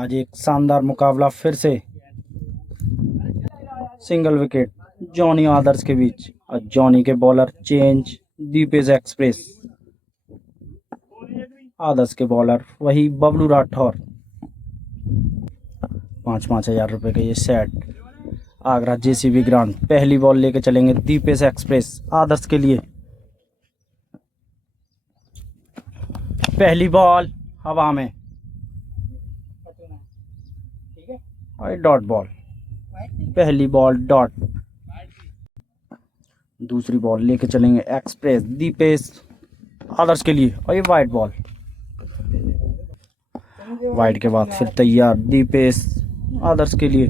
आज एक शानदार मुकाबला फिर से सिंगल विकेट जॉनी आदर्श के बीच और जॉनी के बॉलर चेंज दीपेश एक्सप्रेस। आदर्श के बॉलर वही बबलू राठौर। 5,000 रुपये का ये सेट आगरा जेसीबी ग्राउंड। पहली बॉल लेके चलेंगे दीपेश एक्सप्रेस आदर्श के लिए। पहली बॉल हवा में और डॉट बॉल। पहली बॉल डॉट। दूसरी बॉल लेके चलेंगे एक्सप्रेस दीपेश आदर्श के लिए और ये वाइट बॉल। वाइट के बाद फिर तैयार दीपेश आदर्श के लिए।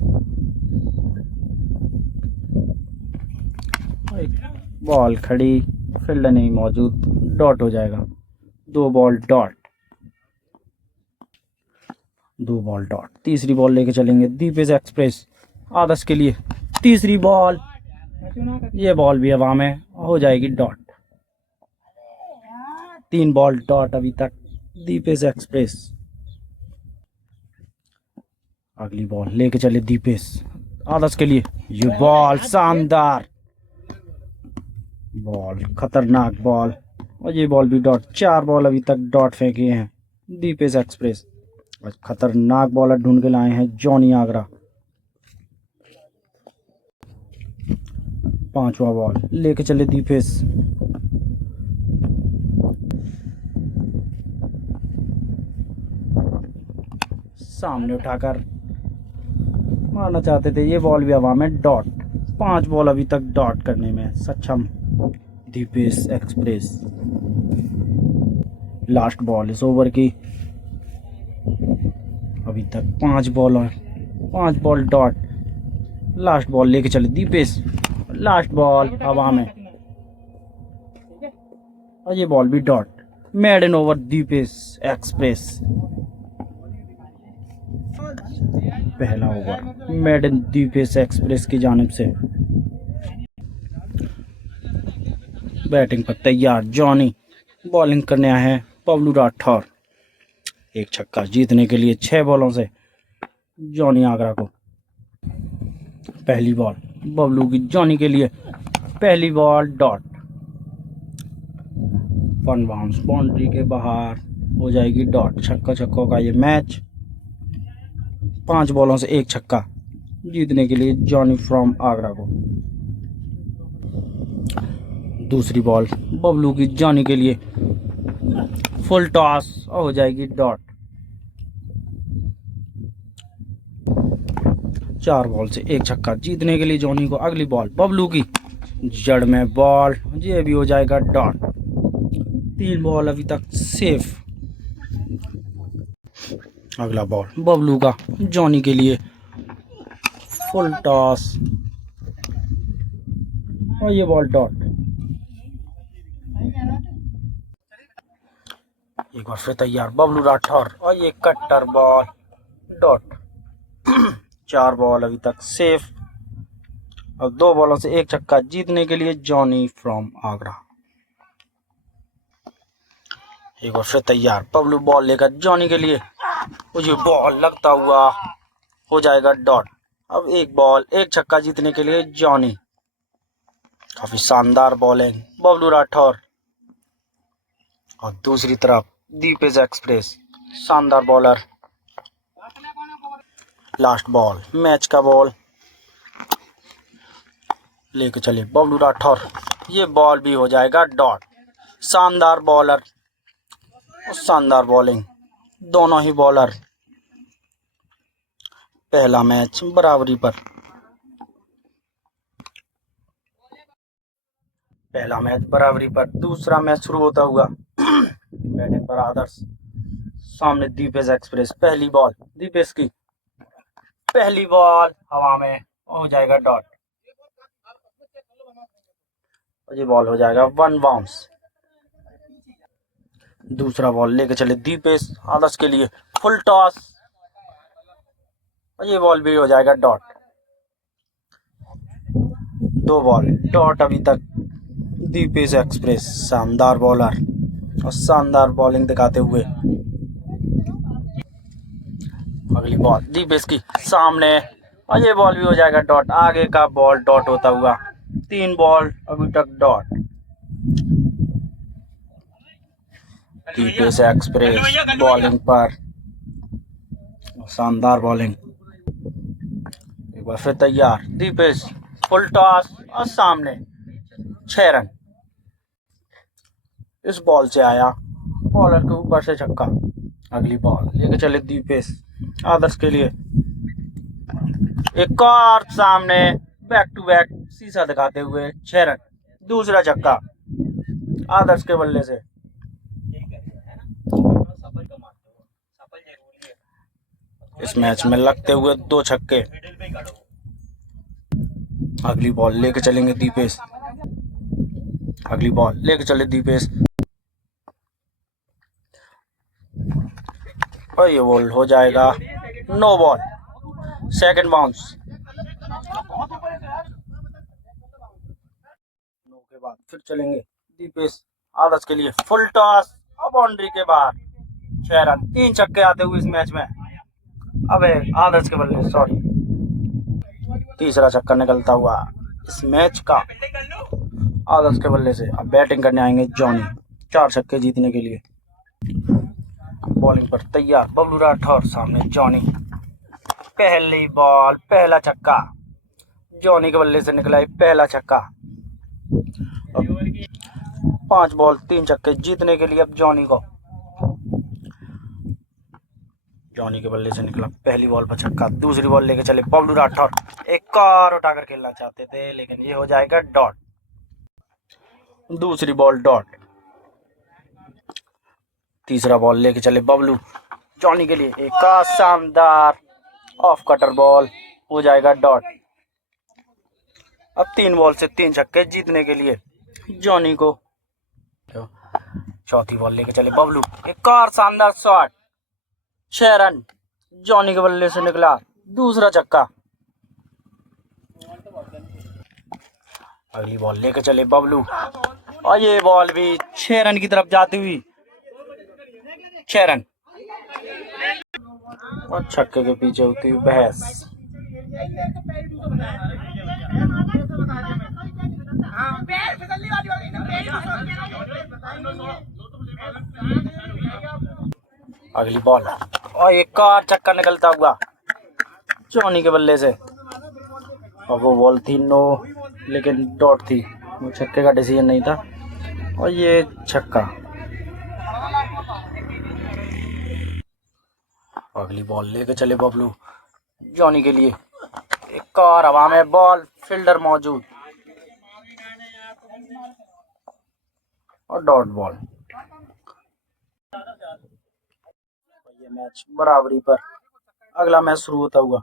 बॉल खड़ी, फील्डर नहीं मौजूद, डॉट हो जाएगा। 2 बॉल डॉट। तीसरी बॉल लेके चलेंगे दीपेश एक्सप्रेस आदर्श के लिए। तीसरी बॉल, ये बॉल भी हवा में हो जाएगी डॉट। 3 बॉल डॉट अभी तक दीपेश एक्सप्रेस। अगली बॉल लेके चले दीपेश आदर्श के लिए। ये बॉल शानदार बॉल, खतरनाक बॉल और ये बॉल भी डॉट। 4 बॉल अभी तक डॉट फेंके हैं दीपेश एक्सप्रेस। और खतरनाक बॉलर ढूंढ के लाए हैं जॉनी आगरा। 5वां बॉल लेके चले दीपेश। सामने उठाकर मारना चाहते थे, ये बॉल भी हवा में डॉट। 5 बॉल अभी तक डॉट करने में सक्षम दीपेश एक्सप्रेस। लास्ट बॉल इस ओवर की। अभी तक 5 बॉल डॉट। लास्ट बॉल लेके चले दीपेश। लास्ट बॉल हवा में और ये बॉल भी dot. Maiden over Deepesh express. पहला over maiden Deepesh express की जानिब से। बैटिंग पर तैयार जॉनी। बॉलिंग करने आए हैं बबलू राठौर। एक छक्का जीतने के लिए 6 बॉलों से जॉनी आगरा को। पहली बॉल बबलू की जॉनी के लिए। पहली बॉल डॉट। 1 बाउंस बाउंड्री के बाहर हो जाएगी डॉट। छक्कों का ये मैच। 5 बॉलों से 1 छक्का जीतने के लिए जॉनी फ्रॉम आगरा को। दूसरी बॉल बबलू की जॉनी के लिए। फुल टॉस और हो जाएगी डॉट। 4 बॉल से 1 छक्का जीतने के लिए जॉनी को। अगली बॉल बबलू की जड़ में बॉल, ये भी हो जाएगा डॉट। 3 बॉल अभी तक सेफ। अगला बॉल बबलू का जॉनी के लिए। फुल टॉस और ये बॉल डॉट। एक बार फिर तैयार बबलू राठौर और ये कट्टर बॉल डॉट। 4 बॉल अभी तक सेफ और 2 बॉलों से 1 छक्का जीतने के लिए जॉनी फ्रॉम आगरा। एक बार फिर तैयार बबलू बॉल लेकर जॉनी के लिए। ये बॉल लगता हुआ हो जाएगा डॉट। अब 1 बॉल 1 छक्का जीतने के लिए जॉनी। काफी शानदार बॉलिंग बबलू राठौर। और दूसरी तरफ दीपेश एक्सप्रेस शानदार बॉलर। लास्ट बॉल मैच का बॉल लेके चले बबलू राठौर। ये बॉल भी हो जाएगा डॉट। शानदार बॉलर और शानदार बॉलिंग दोनों ही बॉलर। पहला मैच बराबरी पर। दूसरा मैच शुरू होता हुआ बैटिंग पर आदर्श। सामने दीपेश एक्सप्रेस। पहली बॉल दीपेश की। पहली बॉल हवा में हो जाएगा डॉट और ये बॉल हो जाएगा 1 बाउंस। दूसरा बॉल लेके चले दीपेश आदर्श के लिए। फुल टॉस और ये बॉल भी हो जाएगा डॉट। 2 बॉल डॉट अभी तक दीपेश एक्सप्रेस। शानदार बॉलर और शानदार बॉलिंग दिखाते हुए अगली बॉल दीपेश की सामने और ये बॉल भी हो जाएगा डॉट। आगे का बॉल डॉट होता हुआ 3 बॉल अभी तक डॉट। दीपेश एक्सप्रेस बॉलिंग पर, शानदार बॉलिंग। एक बार फिर तैयार दीपेश, फुल टॉस और सामने 6 रन। इस बॉल से आया बॉलर के ऊपर से छक्का। अगली बॉल लेके चले दीपेश आदर्श के लिए। एक और सामने बैक टू बैक शीशा दिखाते हुए 6 रन। दूसरा छक्का आदर्श के बल्ले से। इस मैच में लगते हुए 2 छक्के। अगली बॉल लेके चलेंगे दीपेश। अगली बॉल लेके चले दीपेश और ये बॉल हो जाएगा no ball. Second bounce. No के बाद फिर चलेंगे दीपेश आदर्श के लिए। फुल टॉस और बाउंड्री के बाहर 6 रन। 3 छक्के आते हुए इस मैच में। अबे आदर्श के बल्ले, सॉरी। तीसरा छक्का निकलता हुआ इस मैच का आदर्श के बल्ले से। अब बैटिंग करने आएंगे जॉनी 4 छक्के जीतने के लिए। बॉलिंग पर तैयार बबलू राठौर, सामने जॉनी। पहली बॉल पहला छक्का। जॉनी के बल्ले से निकला पहला छक्का। 5 बॉल 3 छक्के जीतने के लिए अब जॉनी को। जॉनी के बल्ले से निकला पहली बॉल पर छक्का। दूसरी बॉल लेके चले बबलू राठौर। एक और उठाकर खेलना चाहते थे लेकिन ये हो जाएगा डॉट। दूसरी बॉल डॉट। तीसरा बॉल लेके चले बबलू जॉनी के लिए। एक और शानदार ऑफ कटर बॉल, हो जाएगा डॉट। अब 3 बॉल से 3 छक्के जीतने के लिए जॉनी को। चौथी बॉल लेके चले बबलू। एक और शानदार शॉट, 6 रन। जॉनी के बल्ले से निकला दूसरा छक्का। अगली बॉल लेके चले बबलू और ये बॉल भी 6 रन की तरफ जाती हुई 6 रन। और छक्के के पीछे होती हुई बहस। अगली बॉल और एक और छक्का निकलता हुआ जॉनी के बल्ले से। और वो बॉल थी नो, लेकिन डॉट थी, वो छक्के का डिसीजन नहीं था। और ये छक्का। अगली बॉल लेके चले बबलू जॉनी के लिए। एक और हवा में बॉल, फील्डर मौजूद और डॉट बॉल। ये मैच बराबरी पर। अगला मैच शुरू होता हुआ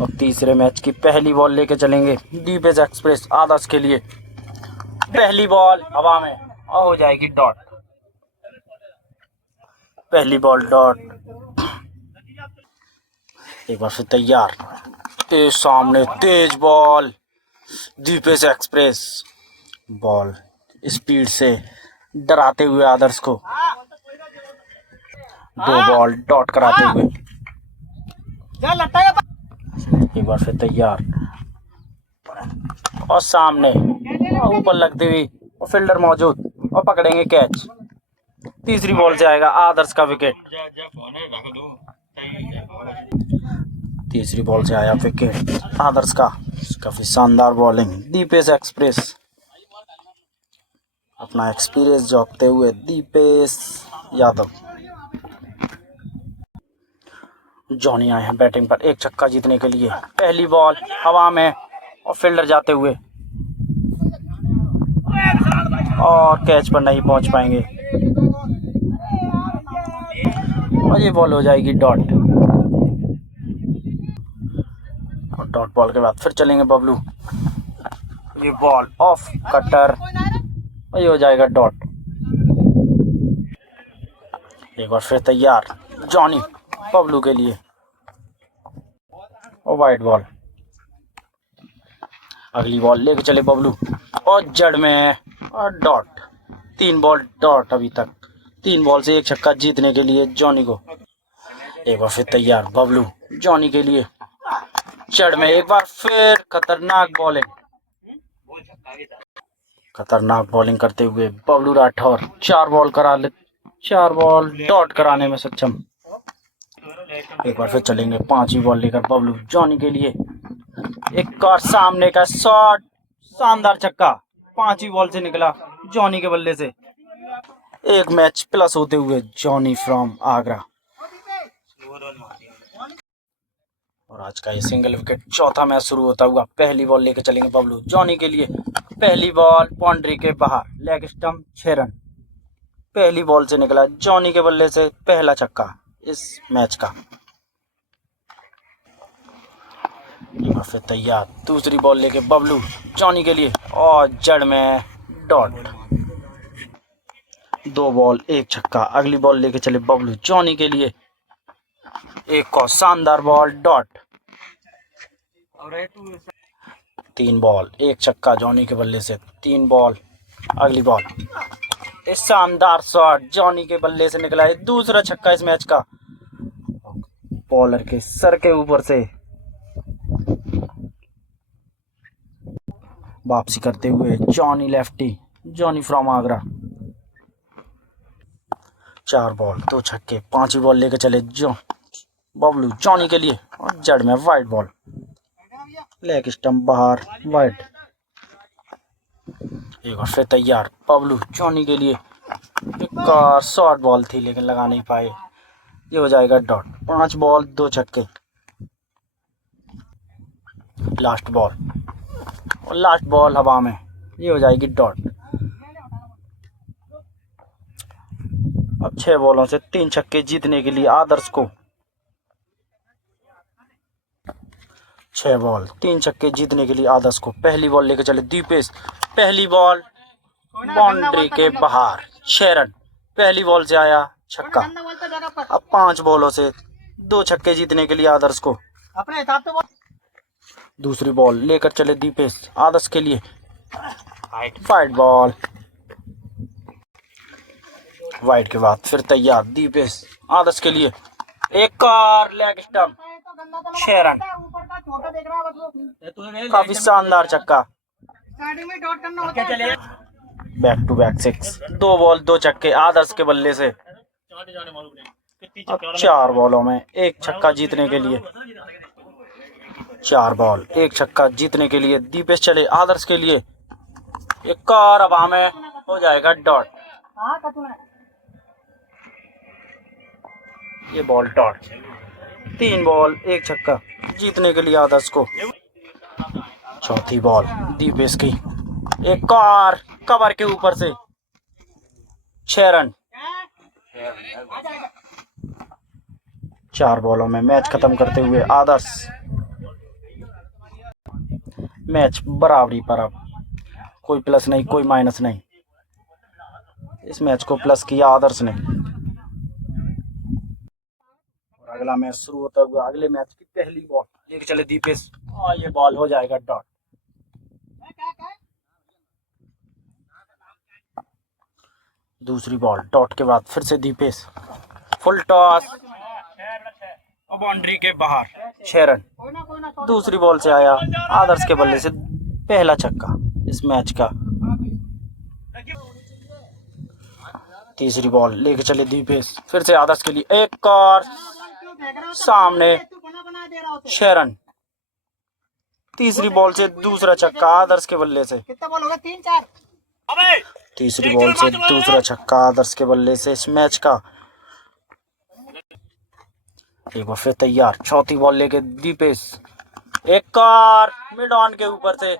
और तीसरे मैच की पहली बॉल लेके चलेंगे दीपेश एक्सप्रेस आदर्श के लिए। पहली बॉल हवा में और हो जाएगी डॉट। पहली बॉल डॉट। एक बार फिर तैयार, तेज सामने तेज ball. Deepesh express ball speed से डराते हुए आदर्श को 2 बॉल डॉट कराते हुए। एक बार फिर तैयार और सामने और ऊपर लगती हुई और फील्डर मौजूद और पकड़ेंगे कैच। तीसरी बॉल से आएगा आदर्श का विकेट। तीसरी बॉल से आया विकेट आदर्श का। काफी शानदार बॉलिंग दीपेश एक्सप्रेस। अपना एक्सपीरियंस जोतते हुए दीपेश यादव। जॉनी आए हैं बैटिंग पर एक छक्का जीतने के लिए। पहली बॉल हवा में और फील्डर जाते हुए और कैच पर नहीं पहुंच पाएंगे और ये बॉल हो जाएगी डॉट। और डॉट बॉल के बाद फिर चलेंगे बबलू। ये बॉल ऑफ कटर और ये हो जाएगा डॉट। एक बार फिर तैयार जॉनी बबलू के लिए और वाइट बॉल। अगली बॉल लेके चले बबलू और जड़ में और डॉट। 3 बॉल डॉट अभी तक। 3 बॉल से 1 छक्का जीतने के लिए जॉनी को। एक बार फिर तैयार बबलू जॉनी के लिए। चढ़ में एक बार फिर खतरनाक बॉलिंग करते हुए बबलू राठौर 4 बॉल डॉट कराने में सक्षम। एक बार फिर चलेंगे 5वीं बॉल लेकर बबलू जॉनी के लिए। एक और सामने का शॉट, शानदार छक्का 5वीं बॉल से निकला जॉनी के बल्ले से। एक मैच प्लस होते हुए जॉनी फ्रॉम आगरा। और आज का ये सिंगल विकेट चौथा मैच शुरू होता हुआ पहली बॉल लेकर चलेंगे बबलू जॉनी के लिए। पहली बॉल बाउंड्री के बाहर, लेग स्टंप 6 रन। पहली बॉल से निकला जॉनी के बल्ले से पहला छक्का इस मैच का। फिर तैयार दूसरी बॉल लेके बबलू जॉनी के लिए और जड़ में डॉट। 2 बॉल 1 छक्का। अगली बॉल लेके चले बबलू जॉनी के लिए। एक और शानदार बॉल डॉट। 3 बॉल 1 छक्का जॉनी के बल्ले से। 3 बॉल। अगली बॉल, इस शानदार शॉट जॉनी के बल्ले से निकला है दूसरा छक्का इस मैच का। बॉलर के सर के ऊपर से वापसी करते हुए Johnny lefty, Johnny from Agra. 4 ball 2 छक्के। 5वीं बॉल लेकर चले बबलू जॉनी के लिए और जड़ में वाइड बॉल, लेग स्टंप बाहर, वाइड। एक बार फिर तैयार बबलू जॉनी के लिए। एक और शॉर्ट बॉल थी लेकिन लगा नहीं पाए, ये हो जाएगा डॉट। 5 बॉल 2 छक्के। लास्ट बॉल और लास्ट बॉल हवा में, ये हो जाएगी डॉट। अब 6 बॉलों से 3 छक्के जीतने के लिए आदर्श को 6 बॉल 3 छक्के जीतने के लिए आदर्श को पहली बॉल लेके चले दीपेश। पहली बॉल बाउंड्री के बाहर, 6 रन। पहली बॉल से आया छक्का। अब 5 बॉलों से 2 छक्के जीतने के लिए आदर्श को अपने हिसाब से दूसरी बॉल लेकर चले दीपेश आदर्श के लिए। वाइड बॉल, वाइड के बाद फिर तैयार दीपेश आदर्श के लिए। एक और लेग स्टंप, 6 रन। काफी शानदार छक्का। Back to back 6। 2 बॉल 2 छक्के आदर्श के बल्ले से। अब 4 बॉलों में 1 छक्का जीतने के लिए, 4 बॉल 1 छक्का जीतने के लिए दीपेश चले आदर्श के लिए। एक और हवा में, हो जाएगा डॉट। ये बॉल डॉट। 3 बॉल 1 छक्का जीतने के लिए आदर्श को। चौथी बॉल दीपेश की, एक और कवर के ऊपर से 6 रन। 4 बॉलों में मैच खत्म करते हुए आदर्श। मैच बराबरी पर। अब कोई प्लस नहीं कोई माइनस नहीं, इस मैच को प्लस किया आदर्श ने। और अगला मैच शुरू होता हुआ अगले मैच की पहली बॉल लेके चले दीपेश और ये बॉल हो जाएगा डॉट। दूसरी बॉल डॉट के बाद फिर से दीपेश, फुल टॉस और बाउंड्री के बाहर, 6 रन। दूसरी बॉल से आया आदर्श के बल्ले से पहला छक्का इस मैच का। तीसरी बॉल लेके चले दीपेश फिर से आदर्श के लिए। एक और सामने, 6 रन। तीसरी बॉल से दूसरा छक्का आदर्श के बल्ले से। तीसरी बॉल से दूसरा छक्का आदर्श के बल्ले से इस मैच का। एक बार फिर तैयार चौथी बॉल लेके दीपेश। एक और मिड ऑन के ऊपर से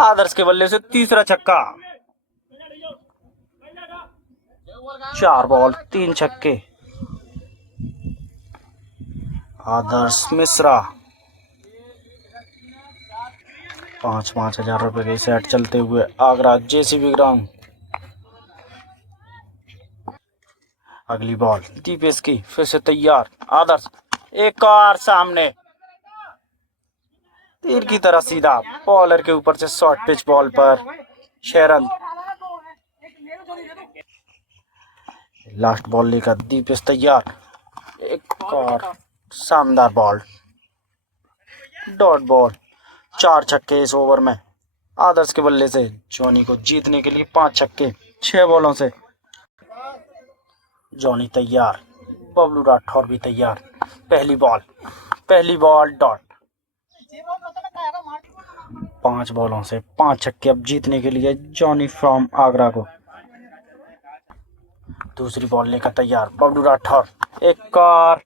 आदर्श के बल्ले से तीसरा छक्का। 4 बॉल 3 छक्के। आदर्श मिश्रा 5-5 हजार रुपए के सेट चलते हुए आगरा जेसीबी ग्राउंड। अगली बॉल दीपेश की, फिर से तैयार आदर्श। एक और सामने, तीर की तरह सीधा बॉलर के ऊपर से शॉर्ट पिच बॉल पर, 6 रन। लास्ट बॉल लेकर दीपेश तैयार। और शानदार बॉल, डॉट बॉल। 4 छक्के इस ओवर में आदर्श के बल्ले से। जॉनी को जीतने के लिए 5 छक्के 6 बॉलों से। जॉनी तैयार, बबलू राठौर भी तैयार। पहली बॉल डॉट। 5 बॉलों से 5 छक्के अब जीतने के लिए जॉनी फ्रॉम आगरा को। दूसरी बॉल लेकर तैयार बबलू राठौर। एक और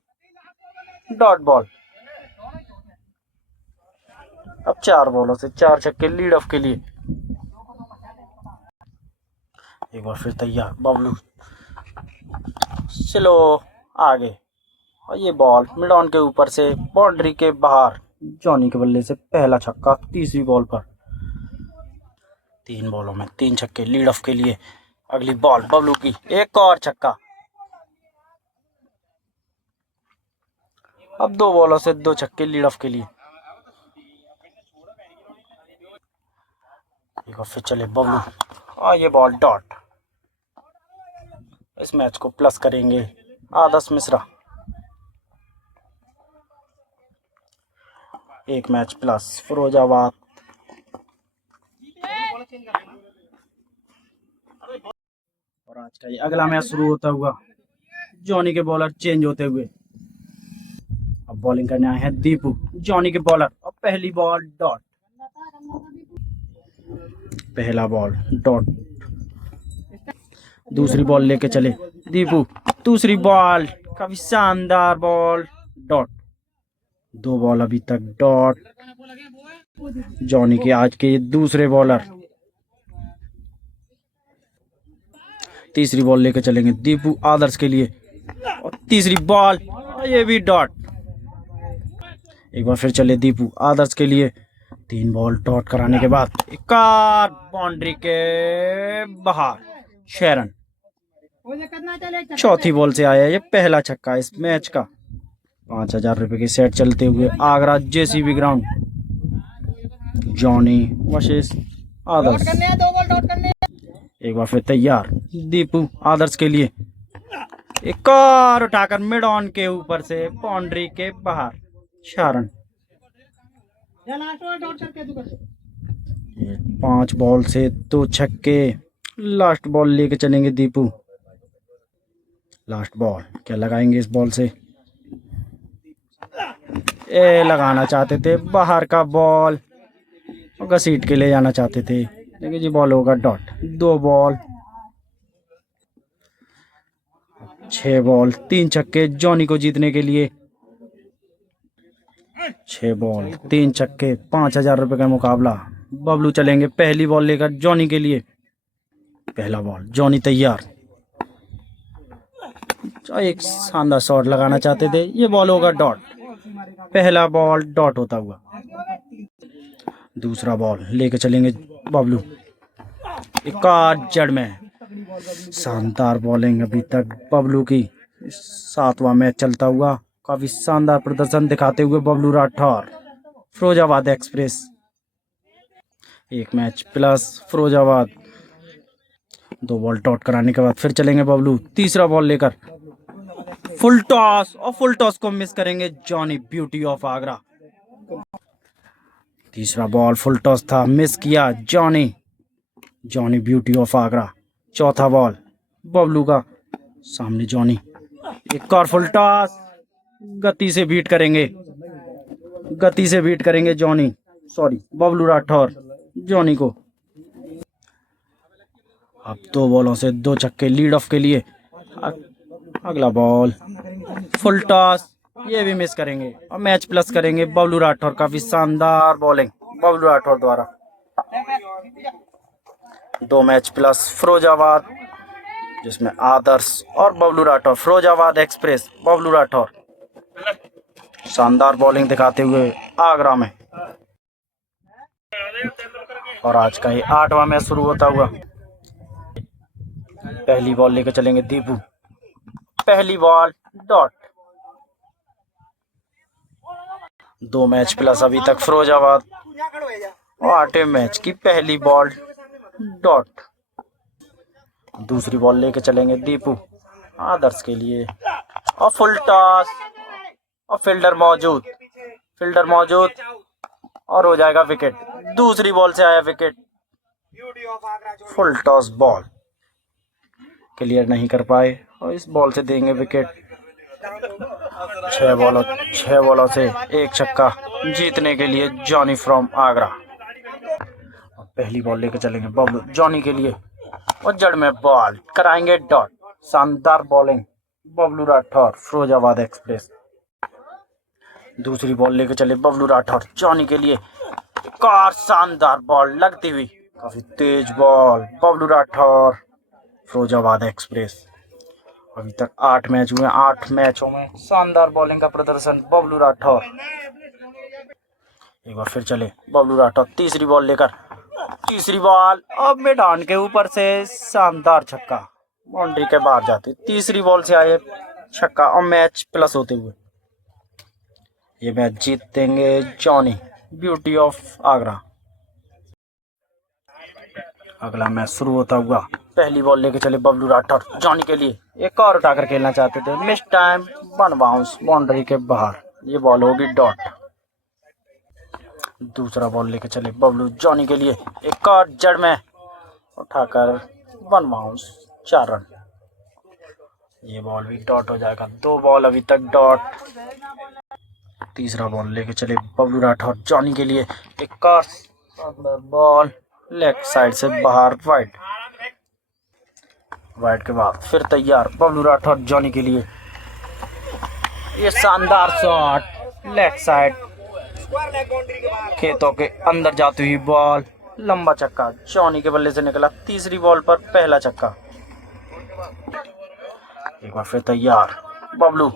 डॉट बॉल। अब 4 बॉलों से 4 छक्के लीड ऑफ के लिए। एक बार फिर तैयार बबलू, स्लो आगे, और ये बॉल मिड ऑन के ऊपर से बाउंड्री के बाहर। जॉनी के बल्ले से पहला छक्का तीसरी बॉल पर। 3 बॉलों में 3 छक्के लीड ऑफ के लिए। अगली बॉल बबलू की, एक और छक्का। अब 2 बॉलों से 2 छक्के लीड ऑफ के लिए। एक बार फिर चले बबलू, और ये बॉल डॉट। इस मैच को प्लस करेंगे आदर्श मिश्रा। एक मैच प्लस फिरोजाबाद। और आज का ये अगला मैच शुरू होता हुआ जॉनी के बॉलर चेंज होते हुए। अब बॉलिंग करने आए हैं दीपू, जॉनी के बॉलर। और पहली बॉल डॉट। पहला बॉल डॉट। दूसरी बॉल लेके चले दीपू। दूसरी बॉल, काफी शानदार बॉल, डॉट। 2 बॉल अभी तक डॉट। जॉनी के आज के दूसरे बॉलर। तीसरी बॉल लेके चलेंगे दीपू आदर्श के लिए। और तीसरी बॉल, ये भी डॉट। एक बार फिर चले दीपू आदर्श के लिए। 3 बॉल डॉट कराने के बाद एक और बाउंड्री के बाहर शेरन। चौथी बॉल से आया ये पहला छक्का इस मैच का। 5,000 रुपए की सेट चलते हुए Agra JCB ground. Johnny versus Adarsh. एक बार फिर तैयार दीपू आदर्श के लिए। एक और उठाकर मिड ऑन के ऊपर से बाउंड्री के बाहर शारन। 5 बॉल से 2 छक्के। लास्ट बॉल लेके चलेंगे दीपू। लास्ट बॉल क्या लगाएंगे इस बॉल से? ए लगाना चाहते थे बाहर का बॉल, घसीट के ले जाना चाहते थे, लेकिन जी बॉल होगा डॉट। 2 बॉल 6 बॉल 3 छक्के जॉनी को जीतने के लिए। 6 बॉल 3 छक्के 5,000 रुपए का मुकाबला। बबलू चलेंगे पहली बॉल लेकर जॉनी के लिए। पहला बॉल, जॉनी तैयार। एक शानदार शॉट लगाना चाहते थे, ये बॉल होगा डॉट। पहला बॉल डॉट होता हुआ। दूसरा बॉल लेके चलेंगे बबलू। एक और जड़ में शानदार बॉलिंग अभी तक बबलू की। 7वां मैच चलता हुआ काफी शानदार प्रदर्शन दिखाते हुए बबलू राठौर, फिरोजाबाद एक्सप्रेस। एक match plus Firozabad. 2 ball dot कराने के बाद फिर चलेंगे बबलू तीसरा बॉल लेकर। फुल टॉस, और फुल टॉस को मिस करेंगे जॉनी ब्यूटी ऑफ आगरा। तीसरा बॉल फुल टॉस था, मिस किया जॉनी ब्यूटी ऑफ आगरा। चौथा बॉल बबलू का, सामने जॉनी। एक और फुल टॉस, गति से बीट करेंगे Johnny, sorry Bablu Rathore Johnny को। अब 2 बॉलों से 2 छक्के लीड ऑफ के लिए। अगला बॉल फुल टॉस, ये भी मिस करेंगे और मैच प्लस करेंगे बबलू राठौर। काफी शानदार बॉलिंग बबलू राठौर द्वारा। 2 मैच प्लस फिरोजाबाद, जिसमें आदर्श और बबलू राठौर। फिरोजाबाद एक्सप्रेस बबलू राठौर शानदार बॉलिंग दिखाते हुए आगरा में। और आज का ये 8वां मैच शुरू होता हुआ। पहली बॉल लेकर चलेंगे दीपू। पहली बॉल डॉट। 2 मैच प्लस अभी तक फिरोजाबाद। और 8वें मैच की पहली बॉल डॉट। दूसरी बॉल लेके चलेंगे दीपू आदर्श के लिए। और फुल टॉस, और फील्डर मौजूद और हो जाएगा विकेट। दूसरी बॉल से आया wicket. Full toss ball clear नहीं कर पाए और इस बॉल से देंगे विकेट। 6 बॉलों से एक छक्का जीतने के लिए जॉनी फ्रॉम आगरा। पहली बॉल लेकर चलेंगे बबलू जॉनी के लिए और जड़ में बॉल कराएंगे डॉट। शानदार बॉलिंग बबलू राठौर फिरोजाबाद एक्सप्रेस। दूसरी बॉल लेकर चले बबलू राठौर जॉनी के लिए। एक और शानदार बॉल लगती हुई, काफी तेज बॉल बबलू राठौर फिरोजाबाद एक्सप्रेस। अभी तक 8 मैच हुए, 8 मैचों में शानदार बॉलिंग का प्रदर्शन बबलू राठौर। एक बार फिर चले बबलू राठौर तीसरी बॉल लेकर। तीसरी बॉल अब मैदान के ऊपर से शानदार छक्का, बाउंड्री के बाहर जाती। तीसरी बॉल से आए छक्का और मैच प्लस होते हुए ये मैच जीत देंगे जॉनी ब्यूटी ऑफ आगरा। अगला मैच शुरू होता हुआ पहली बॉल लेके चले बबलू राठौर जॉनी के लिए। एक और उठाकर खेलना चाहते थे, मिस टाइम, 1 बाउंस बाउंड्री के बाहर। ये बॉल होगी डॉट। दूसरा बॉल लेके चले बबलू जॉनी के लिए। एक और जड़ में उठाकर 1 बाउंस 4 रन। ये बॉल भी डॉट हो जाएगा। 2 बॉल अभी तक डॉट। तीसरा बॉल लेके चले बबलू राठौर जॉनी के लिए। एक और बॉल लेग साइड से बाहर, वाइड के बाद फिर तैयार बबलू राठौर जॉनी के लिए। ये शानदार शॉट लेग साइड, खेतों के अंदर जाती हुई बॉल, लंबा छक्का जॉनी के बल्ले से निकला। तीसरी बॉल पर पहला छक्का। एक बार फिर तैयार बबलू,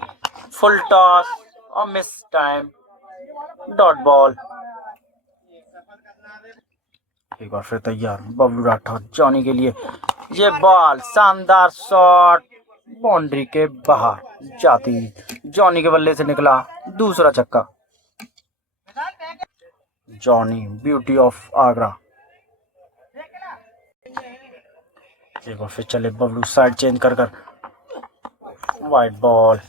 फुल टॉस और मिस टाइम, डॉट बॉल। एक बार फिर तैयार बबलू राठौर जॉनी के लिए। ये बॉल शानदार शॉट बाउंड्री के बाहर जाती, जॉनी के बल्ले से निकला दूसरा छक्का। Johnny beauty of Agra. एक बार फिर चले बबलू साइड चेंज कर वाइड बॉल।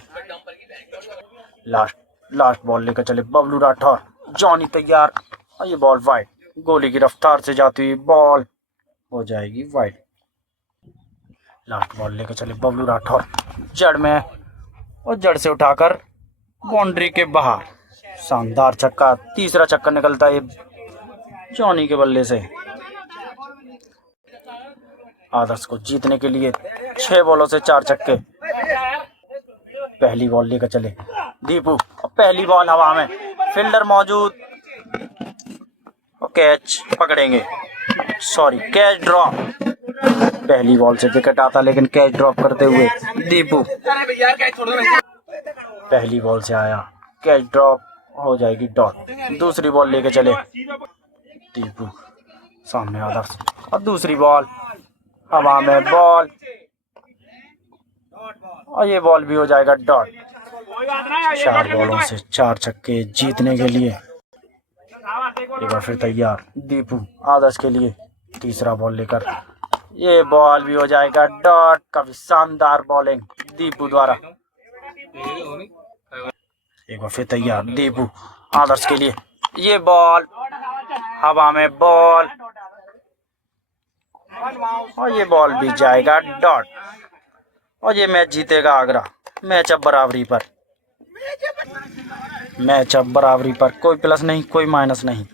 लास्ट बॉल लेकर चले बबलू राठौर जॉनी तैयार और ये बॉल वाइड, गोली की रफ्तार से जाती हुई बॉल हो जाएगी वाइड। लास्ट बॉल लेकर चले बबलू राठौर जड़ में और जड़ से उठाकर बाउंड्री के बाहर, शानदार छक्का। तीसरा छक्का निकलता है जॉनी के बल्ले से। आदर्श को जीतने के लिए 6 बॉलों से 4 छक्के। पहली बॉल लेकर चले दीपू और पहली बॉल हवा में, फील्डर मौजूद और कैच पकड़ेंगे, सॉरी कैच ड्रॉप। पहली बॉल से विकेट आता लेकिन कैच ड्रॉप करते हुए दीपू। पहली बॉल से आया कैच ड्रॉप, हो जाएगी डॉट। दूसरी बॉल लेके चले दीपू, सामने आदर्श और दूसरी बॉल हवा में, बॉल और ये बॉल भी हो जाएगा डॉट। 4 बॉलों से 4 छक्के जीतने के लिए। एक बार फिर तैयार दीपू आदर्श के लिए। तीसरा बॉल लेकर ये बॉल भी हो जाएगा डॉट। काफी शानदार बॉलिंग दीपू द्वारा। एक बार फिर तैयार दीपू आदर्श के लिए। ये बॉल हवा में, बॉल और ये बॉल भी जाएगा डॉट और ये मैच जीतेगा आगरा। मैच अब बराबरी पर, कोई प्लस नहीं कोई माइनस नहीं।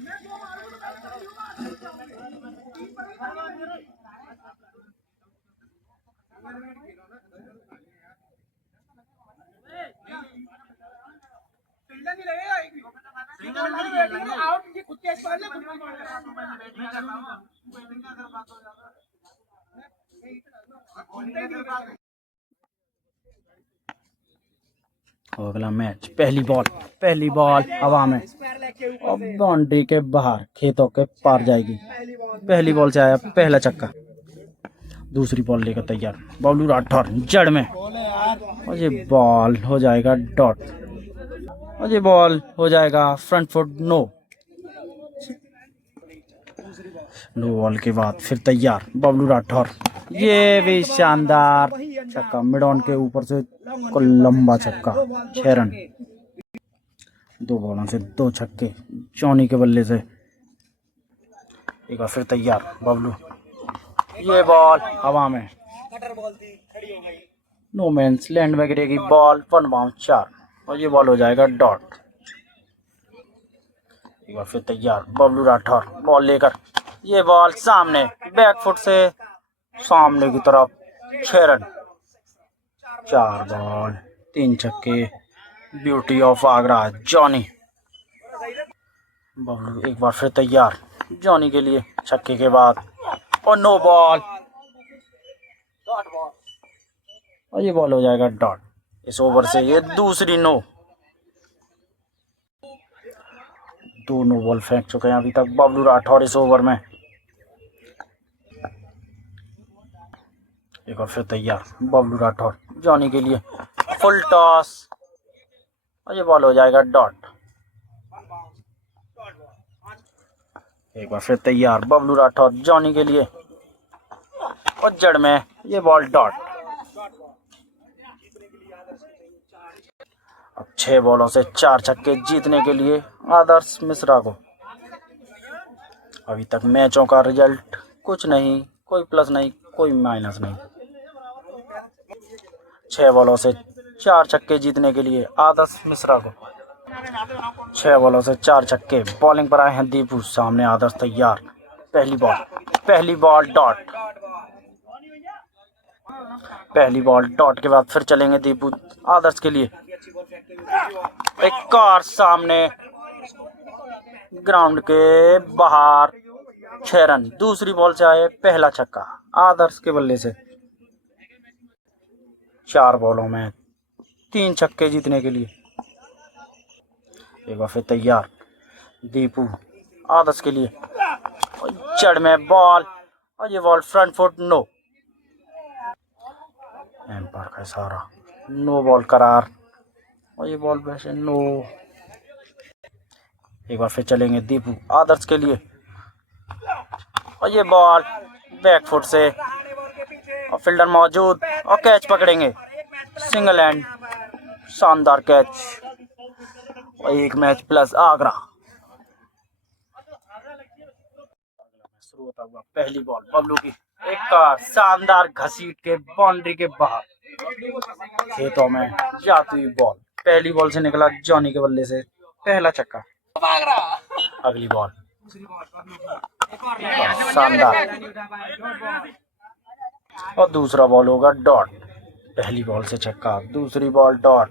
अगला मैच पहली बॉल हवा में और बाउंड्री के बाहर, खेतों के पार जाएगी। पहली बॉल से आया पहला छक्का। दूसरी बॉल लेकर तैयार बबलू राठौर जड़ में और ये बॉल हो जाएगा डॉट और ये बॉल हो जाएगा फ्रंट फुट नो बॉल के बाद फिर तैयार बबलू राठौर। ये भी शानदार छक्का, मिड ऑन के ऊपर से को लंबा छक्का, 6 रन। 2 बॉलों से 2 छक्के जॉनी के बल्ले से। एक बार फिर तैयार बबलू, ये बॉल हवा में, नो मैंस लैंड में गिरेगी बॉल, 1 बाउंस 4 और ये बॉल हो जाएगा डॉट। एक बार फिर तैयार बबलू राठौर बॉल लेकर, ये बॉल सामने बैक फुट से सामने की तरफ 6 रन, 4 बॉल 3 छक्के, beauty of Agra Johnny. Bablu एक बार फिर तैयार जॉनी के लिए छक्के के बाद, और नो बॉल और ये बॉल हो जाएगा डॉट। इस ओवर से ये दूसरी नो, 2 नो बॉल फेंक चुके हैं अभी तक बबलू राठौर इस ओवर में। एक बार फिर तैयार बबलू राठौर जॉनी के लिए, फुल टॉस और ये बॉल हो जाएगा डॉट। एक बार फिर तैयार बबलू राठौर जॉनी के लिए, और जड़ में ये बॉल डॉट। अब 6 बॉलों से 4 छक्के जीतने के लिए आदर्श मिश्रा को। अभी तक मैचों का रिजल्ट कुछ नहीं, कोई प्लस नहीं कोई माइनस नहीं। 6 बॉलों से 4 छक्के जीतने के लिए आदर्श मिश्रा को। 6 बॉलों से 4 छक्के, बॉलिंग पर आए हैं दीपू, सामने आदर्श तैयार, पहली बॉल डॉट, पहली बॉल डॉट के बाद फिर चलेंगे दीपू आदर्श के लिए। एक कार सामने ग्राउंड के बाहर, 6 रन, दूसरी बॉल से आए पहला छक्का आदर्श के बल्ले से। 4 बॉलों में 3 छक्के जीतने के लिए। एक बार फिर तैयार दीपू आदर्श के लिए, जड़ में बॉल और ये ball front foot no, umpire का इशारा, नो बॉल करार और ये बॉल वैसे नो। एक बार फिर चलेंगे दीपू आदर्श के लिए, और ये बॉल बैक फुट से और फील्डर मौजूद और कैच पकड़ेंगे, सिंगल हैंड, शानदार कैच और 1 मैच प्लस आगरा। शुरू होता हुआ पहली बॉल बबलू की, एक कार शानदार घसीट के बाउंड्री के बाहर, खेतों में जाती हुई बॉल, पहली बॉल से निकला जॉनी के बल्ले से पहला छक्का। अगली बॉल शानदार और दूसरा बॉल होगा डॉट, पहली बॉल से छक्का, दूसरी बॉल डॉट।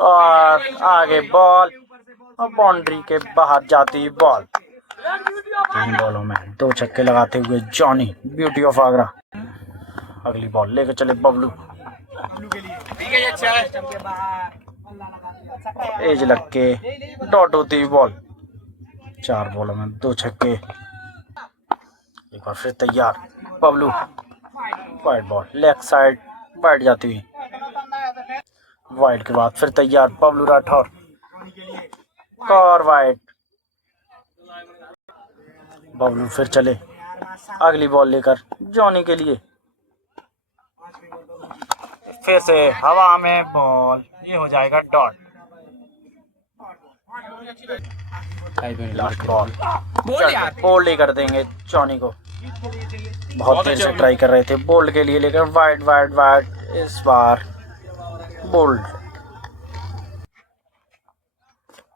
और आगे बॉल और बाउंड्री के बाहर जाती बॉल, 3 बॉलों में 2 छक्के लगाते हुए जॉनी, ब्यूटी ऑफ आगरा। अगली बॉल लेकर चले बबलू, एज लग के डॉट होती हुई बॉल, 4 बॉलों में 2 छक्के। एक बार फिर तैयार Bablu, wide ball leg side बैठ जाती हुई, वाइड के बाद फिर तैयार बबलू राठौर, और वाइड, बबलू फिर चले अगली बॉल लेकर जॉनी के लिए, फिर से हवा में बॉल, ये हो जाएगा डॉट। लास्ट बॉल बोल्ड कर देंगे जॉनी को, बहुत देर से ट्राई कर रहे थे बोल्ड के लिए, लेकर वाइड वाइड वाइड, इस बार बोल्ड।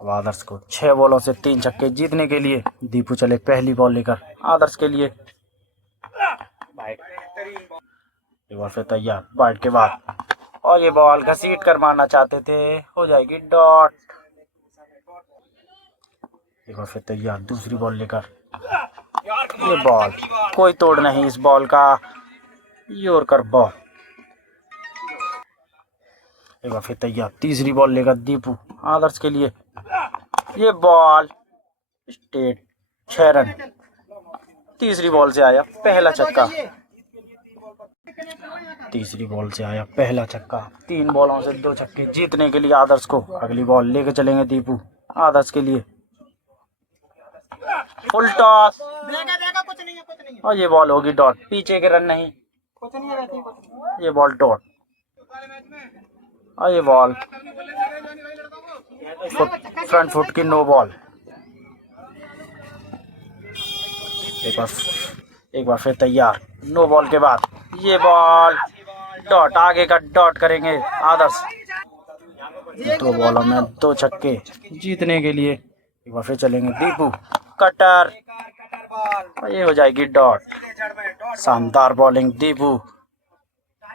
अब आदर्श को 6 बॉलों से 3 छक्के जीतने के लिए दीपू चले पहली बॉल लेकर आदर्श के लिए, एक बार फिर तैयार वाइड के बाद, और ये बॉल घसीट कर मारना चाहते थे, हो जाएगी डॉट। एक बार फिर तैयार दूसरी बॉल लेकर, ये बॉल कोई तोड़ नहीं इस बॉल का, यॉर्कर बॉल। एक बार फिर तैयार तीसरी बॉल लेकर दीपू आदर्श के लिए, ये बॉल स्टेट, 6 रन, तीसरी बॉल से आया पहला छक्का, तीसरी बॉल से आया पहला छक्का, 3 बॉलों से 2 छक्के जीतने के लिए आदर्श को। अगली बॉल लेकर चलेंगे दीपू आदर्श के लिए, फुल टॉस और ये बॉल होगी डॉट, पीछे के रन नहीं, ये बॉल डॉट। और ये बॉल फ्रंट फुट की नो बॉल। एक बार फिर तैयार, नो बॉल के बाद ये बॉल डॉट, आगे का डॉट करेंगे आदर्श। 2 बॉलों में 2 छक्के जीतने के लिए। एक बार फिर चलेंगे दीपू, कटर, और ये हो जाएगी डॉट। शानदार बॉलिंग दीपू।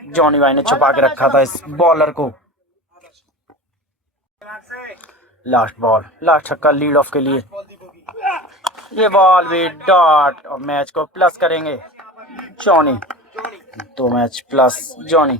जॉनी भाई ने छुपा के रखा था इस बॉलर को। लास्ट बॉल, लास्ट छक्का लीड ऑफ के लिए। ये बॉल भी डॉट और मैच को प्लस करेंगे जॉनी। 2 match plus Johnny.